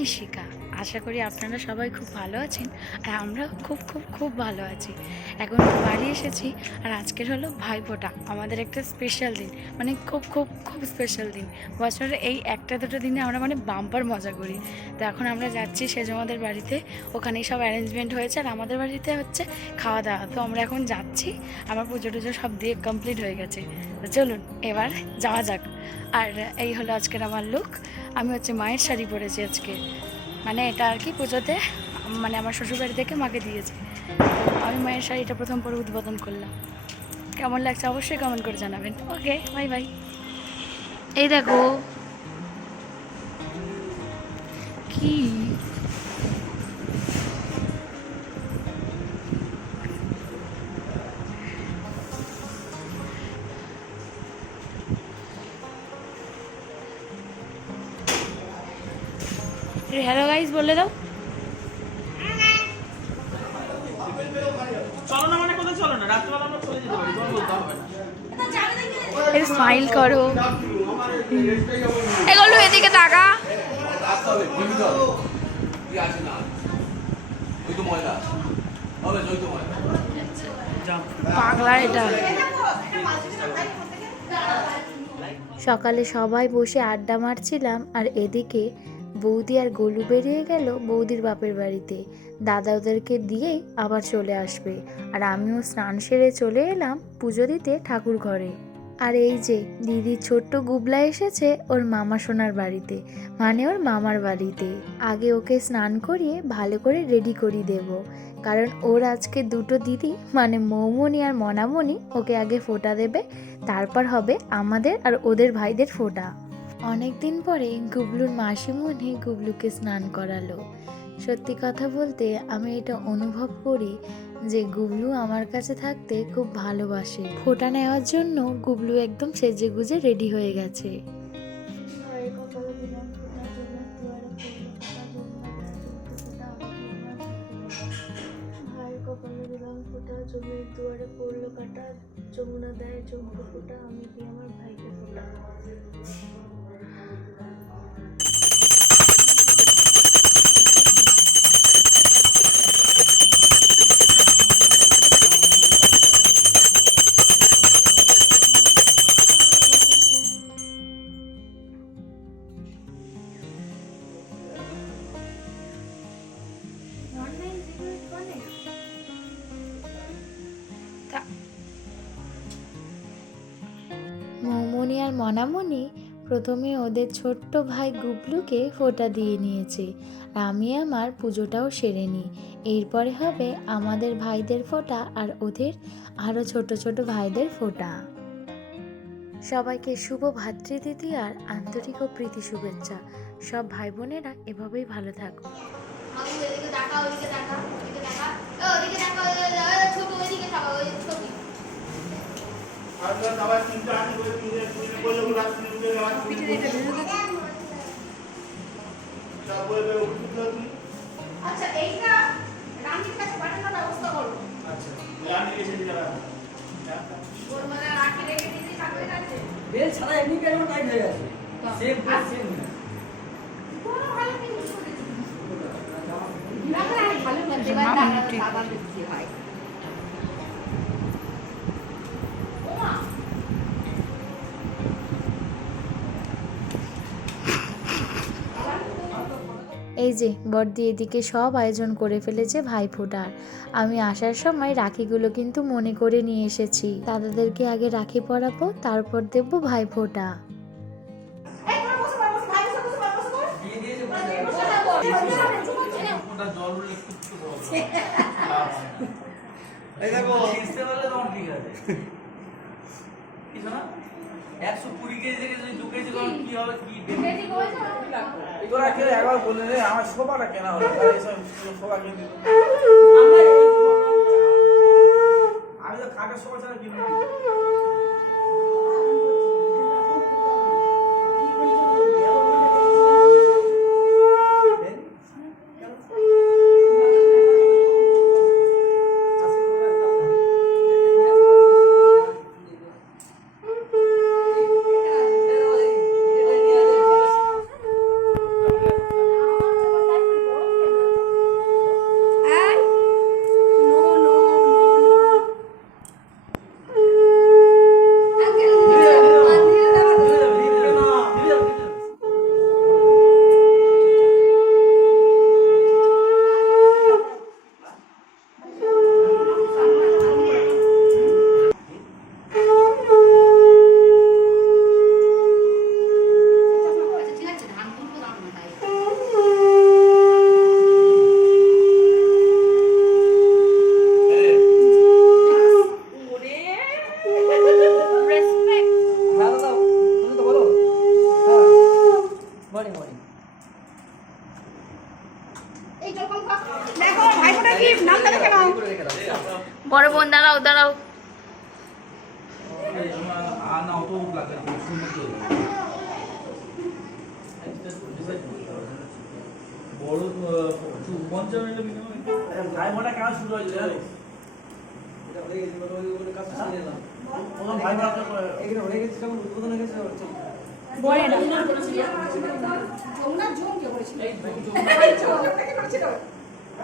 আমি আশা করি আপনারা সবাই খুব ভালো আছেন আর আমরা খুব খুব খুব ভালো আছি। এখন বাড়ি এসেছি আর আজকের হলো ভাইফোঁটা, আমাদের একটা স্পেশাল দিন। মানে খুব খুব খুব স্পেশাল দিন। বছরের এই একটা দুটো দিনে আমরা মানে বাম্পার মজা করি। তো এখন আমরা যাচ্ছি সেজমাদের বাড়িতে। ওখানেই সব অ্যারেঞ্জমেন্ট হয়েছে আর আমাদের বাড়িতে হচ্ছে খাওয়া দাওয়া। তো আমরা এখন যাচ্ছি। আমার পুজো টুজো সব দিয়ে কমপ্লিট হয়ে গেছে। তো চলুন, এবার যাওয়া যাক। আর এই হলো আজকের আমার লুক আমি হচ্ছে মায়ের শাড়ি পরেছি আজকে। মানে এটা আর কি পুজোতে মানে আমার শ্বশুরবাড়ি থেকে মাকে দিয়েছে। আমি মায়ের শাড়িটা প্রথম পরে উদ্বোধন করলাম। কেমন লাগছে অবশ্যই কমেন্ট করে জানাবেন। ওকে বাই বাই এই দেখো। কি? হ্যালো গাইস বলে দাও। চলো না মানে কোথায় চলো না? রাত্রিবেলা আমরা চলে যেতে পারি তোমার বলতে হবে না। স্মাইল করো। এগুলো, এদিকে এটা। সকালে সবাই বসে আড্ডা মারছিলাম, আর এদিকে বৌদি আর গলু বেরিয়ে গেল বৌদির বাপের বাড়িতে। দাদা ওদেরকে দিয়েই আবার চলে আসবে। আর আমিও স্নান সেরে চলে এলাম পুজো দিতে ঠাকুর ঘরে। আর এই যে, দিদির ছোট্ট গুবলা এসেছে ওর মামা সোনার বাড়িতে মানে ওর মামার বাড়িতে। আগে ওকে স্নান করিয়ে ভালো করে রেডি করিয়ে দেব। কারণ ওর আজকে দুটো দিদি মানে মৌমনি আর মনামণি, ওকে আগে ফোটা দেবে, তারপর হবে আমাদের আর ওদের ভাইদের ফোটা। অনেক দিন পরে গুবলুর মাসিমণি গুবলুকে স্নান করালো। সত্যি কথা বলতে আমি এটা অনুভব করি যে গুবলু আমার কাছে থাকতে খুব ভালোবাসে। ফোটা নেওয়ার জন্য গুবলু একদম সেজে গুজে রেডি হয়ে গেছে। আর মনামনি প্রথমে ওদের ছোট্ট ভাই গুবলুকে ফোঁটা দিয়ে নিয়েছে। আমি আমার পুজোটাও সেরে নিই। এরপরে হবে আমাদের ভাইদের ফোঁটা আর ওদের আরও ছোট ছোট ভাইদের ফোঁটা। সবাইকে শুভ ভাতৃদ্বিতীয় আর আন্তরিক ও প্রীতি শুভেচ্ছা। সব ভাই বোনেরা এভাবেই ভালো থাকো। আচ্ছা এইটা রানীর কাছে পাঠানোর ব্যবস্থা করো। ওর মানে রাখি রেখে দিয়েছি ঠাকুরের কাছে বেল ছাড়া এমনি কেন টাইট হয়ে গেছে? সেম সেম কোনো ভালো জিনিস করেছি ভালো না দেবার দাদা দাদা বেশি হয় ওমা এই যে বর্দি এদিকে সব আয়োজন করে ফেলেছে ভাইফোঁটার আমি আসার সময় রাখিগুলো কিন্তু মনে করে নিয়ে এসেছি। দাদাদেরকে আগে রাখি পরাবো তারপর দেবো ভাইফোঁটা। একশো কুড়ি কেজি থেকে যদি দু কেজি তোরা একবার বলে রে আমার সোফাটা কেনা হলো? শোভা কিনে দাঁড়াও দাঁড়াও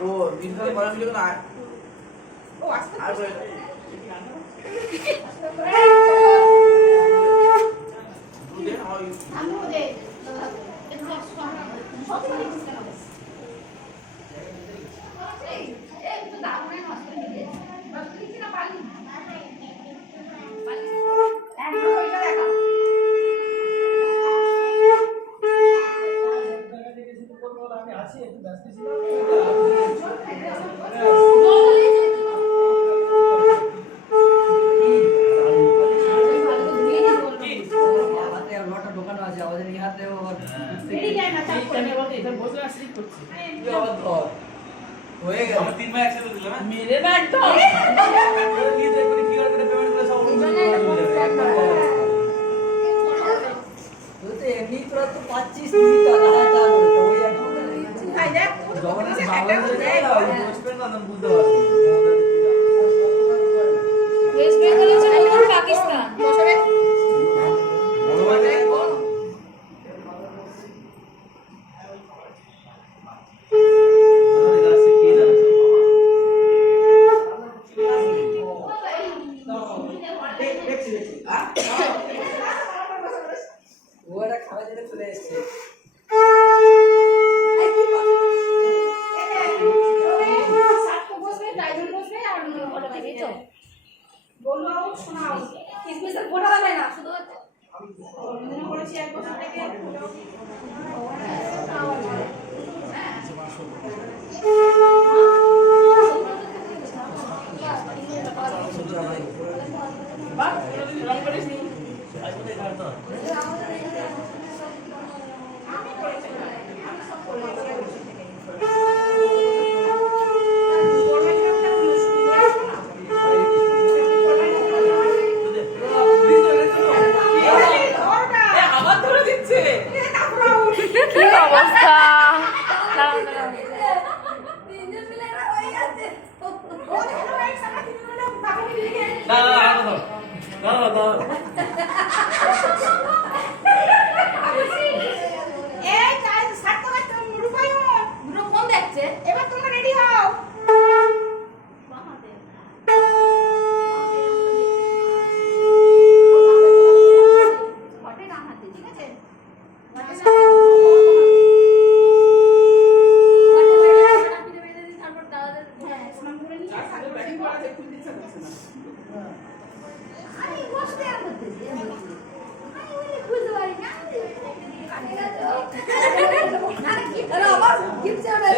ও দিন Uh, I'm not there. It's not fun.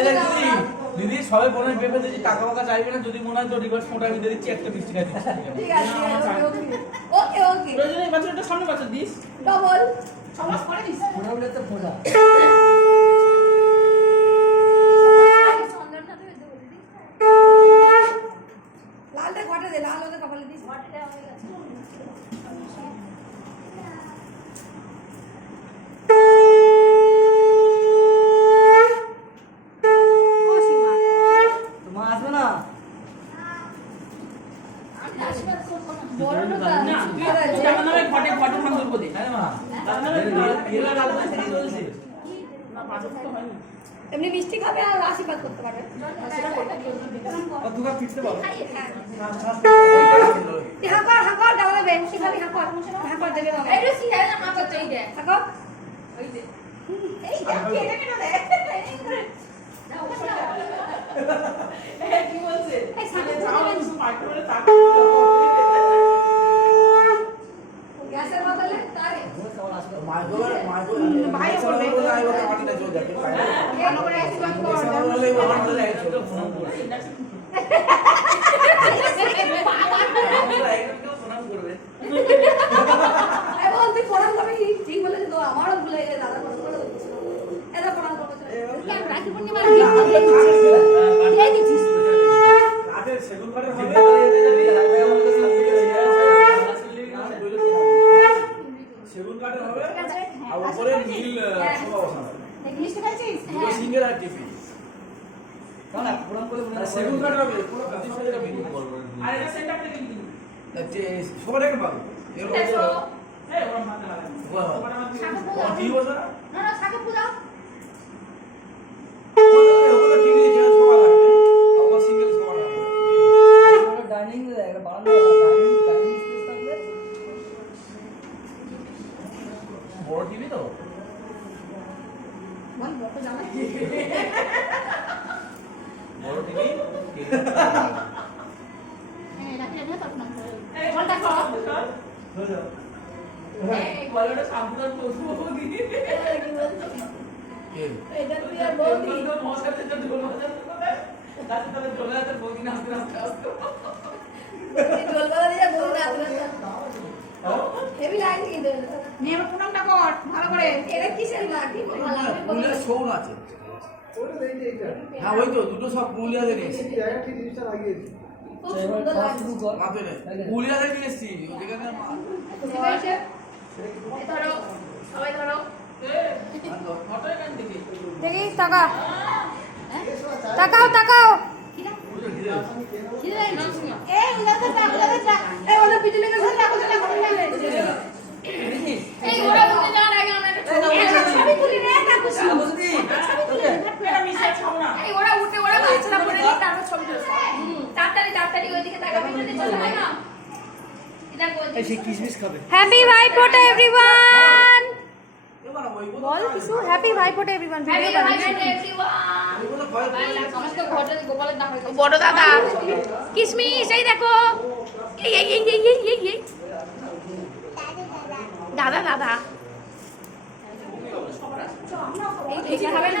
দেখ দিদি সবাই সবে হয় ভেবে দিদি টাকা ফাকা চাইবে না যদি মনে হয় তো রিভার্স ফোনটা আমি দিচ্ছি একটা বিশ টাকা ঠিক আছে ওকে ওকে আচ্ছা। প্রয়োজনে বাচ্চাটা সামনে বাচ্চা দিস। ডবল ছমাস করে দিস। ফোনটা তো ফোনা এমনি মিষ্টি খাবে আর আশীর্বাদ করতে পারবে। হাঁকর হাঁকর গালা দেবে মিষ্টি হাঁকর হাঁকর দেবে হাঁকর এই কি বলছে আমারও ভুলে গেছে দাদা কষ্ট করে এটা পড়ান করছে রাখি পূর্ণিমা দিচ্ছিস আর উপরে নীল হ্যাঁ। বসানো দেখ লিস্ট খাইছিস? দুটো সিঙ্গেল আর টিভি না প্রণাম করে আর সেগুন কাঠ হবে পুরো করব আর এটা পাবো। এই ওরা মাথা ওরা মাথা না না সাকে পূজা ওখানে টিভি যেখানে সোফা লাগবে আমার সিঙ্গেল সোফা লাগবে ডাইনিং বারান্দা ডাইনিং ডাইনিং স্পেস থাকলে বড় টিভি তো বল বড় জানা বড় টিভি হ্যাঁ রাখি রাখি তখন হ্যাঁ ওই তো দুটো সব পুরুলিয়াতে নিয়ে এসেছি। খুব সুন্দর লাগছে। পুরুলিয়াতে নিয়ে এসেছি এই ধরো সবাই ধরো। থেকে দেখি তাকা তাকাও তাকাও। একটা ছবি তুলি। রে কাকু ছবি তুলি এটা মিশে খাও না এই ওরা উঠে ওরা বাচ্চারা পড়ে নিয়ে তারপর ছবি তুলছে তাড়াতাড়ি তাড়াতাড়ি ওইদিকে তাকাবি যদি চলে হয় না এটা বলছি সে কিসমিস খাবে হ্যাপি ভাইফোঁটা এভরিওয়ান এবার ওই বল কিছু happy Bhaiphonta everyone happy video ভাই এভরিওয়ান ওইগুলো ভয় পেয়ে সমস্ত ঘটে গোপালের দাম হয়ে বড় দাদা কিসমিস এই দেখো এই এই এই এই এই এই এই দাদা দাদা এই দেখে হবে না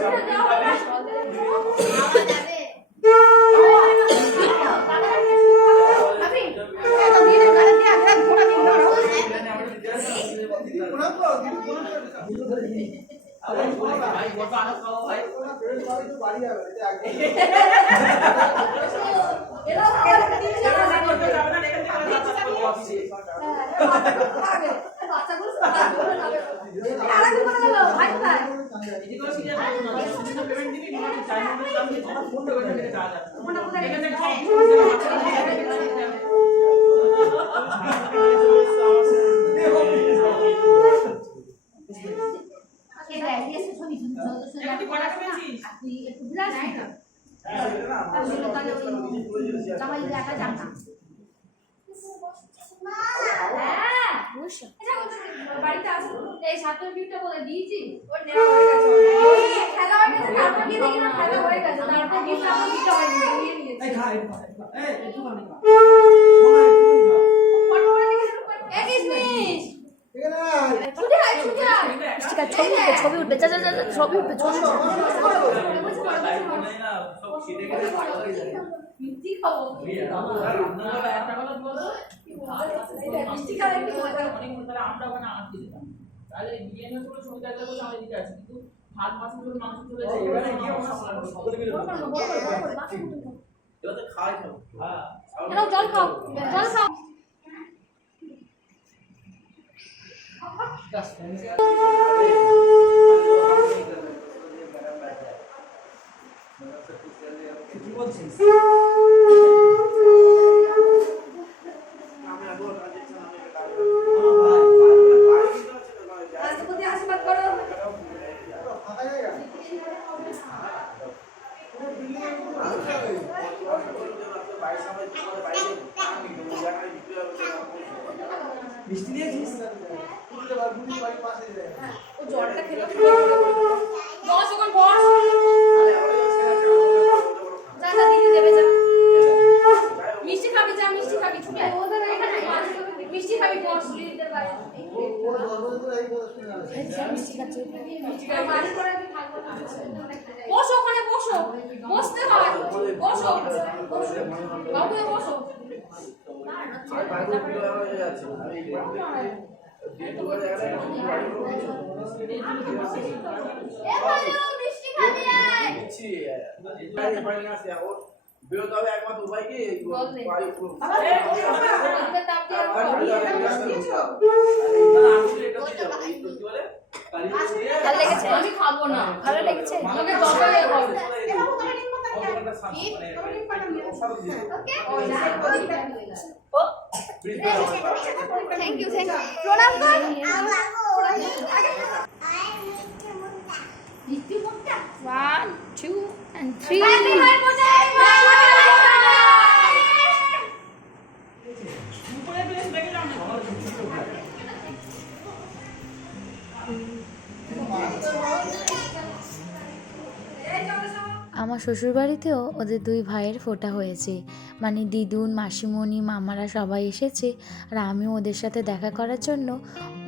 现在待会干什么？মানে চাই। না দাম দিয়ে তোমার ফোন করে থেকে চার্জ আছে এখানে সব একটু কটা পেয়েছিস বাড়িতে আসো এই সাতটার গিফটটা বলে দিয়েছি ওর নেওয়া হয়ে গেছে খেলা হয়ে গেছে তারপর গিয়ে দেখি না খেলা হয়ে গেছে তারপর গিফট আমার দিতে হয়নি নিয়ে নিয়েছি এই খা এই খা এই একটু খানি খা ফটো করে দেখে এ কিসমিস ছুটে আয় ছুটে আয় ঠিক ছবি উঠবে ছবি উঠবে যা যা যা ছবি উঠবে ছবি হয়ে। জল খাও জল খাও। কি বলছিস আমি এখন ট্রানজেকশন আমি এটা আমার ভাই ভাই আছে তো ভাই রাষ্ট্রপতি আসবে মিষ্টি দিয়েছিস ও জলটা খেলো বস ওখানে বস যা যা দিদি দেবে যা মিষ্টি খাবি যা মিষ্টি খাবি ছুটে ওদের এখানে মিষ্টি খাবি বস বাড়ি বসো ওখানে বসো। বসতে হয়। বসো। বাবু বসো। আর বাড়িতে হয়ে বেরোতে হবে একমাত্র উপায় কি? আমি খাব না। ভালো লেগেছে। আমাকে থ্যাংক ইউ থ্যাংক ইউ প্রণাম কর। One, two, and three. Thank you. আমার শ্বশুরবাড়িতেও ওদের দুই ভাইয়ের ফোটা হয়েছে। মানে দিদুন, মাসিমণি, মামারা সবাই এসেছে আর আমিও ওদের সাথে দেখা করার জন্য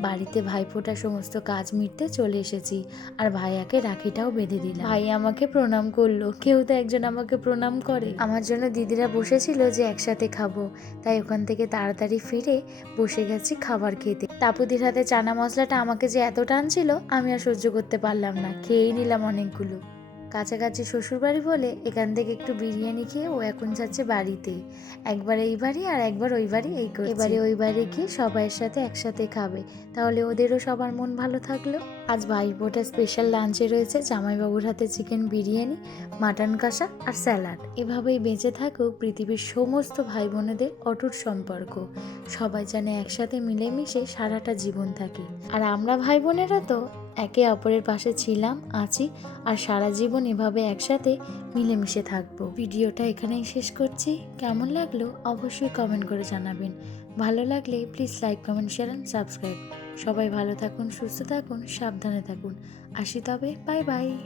বাড়িতে ভাইফোঁটার সমস্ত কাজ মিটতে চলে এসেছি আর ভাইয়াকে রাখিটাও বেঁধে দিলাম। ভাই আমাকে প্রণাম করল, কেউ তো একজন আমাকে প্রণাম করে। আমার জন্য দিদিরা বসেছিল যে একসাথে খাব, তাই ওখান থেকে তাড়াতাড়ি ফিরে বসে গেছি খাবার খেতে। তাপুদির হাতে চানা মশলাটা আমাকে যে এত টানছিল, আমি আর সহ্য করতে পারলাম না, খেয়েই নিলাম অনেকগুলো। কাছাকাছি শ্বশুরবাড়ি বলে এখান থেকে একটু বিরিয়ানি খেয়ে ও এখন যাচ্ছে বাড়িতে একবার এই বাড়ি আর একবার ওই বাড়ি এই করে এবারে ওই বাড়ি গিয়ে সবাইয়ের সাথে একসাথে খাবে। তাহলে ওদেরও সবার মন ভালো থাকল। আজ ভাইফোঁটা স্পেশাল লাঞ্চে রয়েছে জামাইবাবুর হাতে চিকেন বিরিয়ানি মাটন কষা আর স্যালাড এভাবেই বেঁচে থাকুক পৃথিবীর সমস্ত ভাই বোনেদের অটুট সম্পর্ক। সবাই যেন একসাথে মিলেমিশে সারাটা জীবন থাকে। আর আমরা ভাই বোনেরা তো একে অপরের পাশে ছিলাম, আছি আর সারা জীবন এভাবে একসাথে মিলেমিশে থাকব। ভিডিওটা এখানেই শেষ করছি। কেমন লাগল অবশ্যই কমেন্ট করে জানাবেন। ভালো লাগলে please like comment share and subscribe সবাই ভালো থাকুন, সুস্থ থাকুন, সাবধানে থাকুন। আসি তবে বাই বাই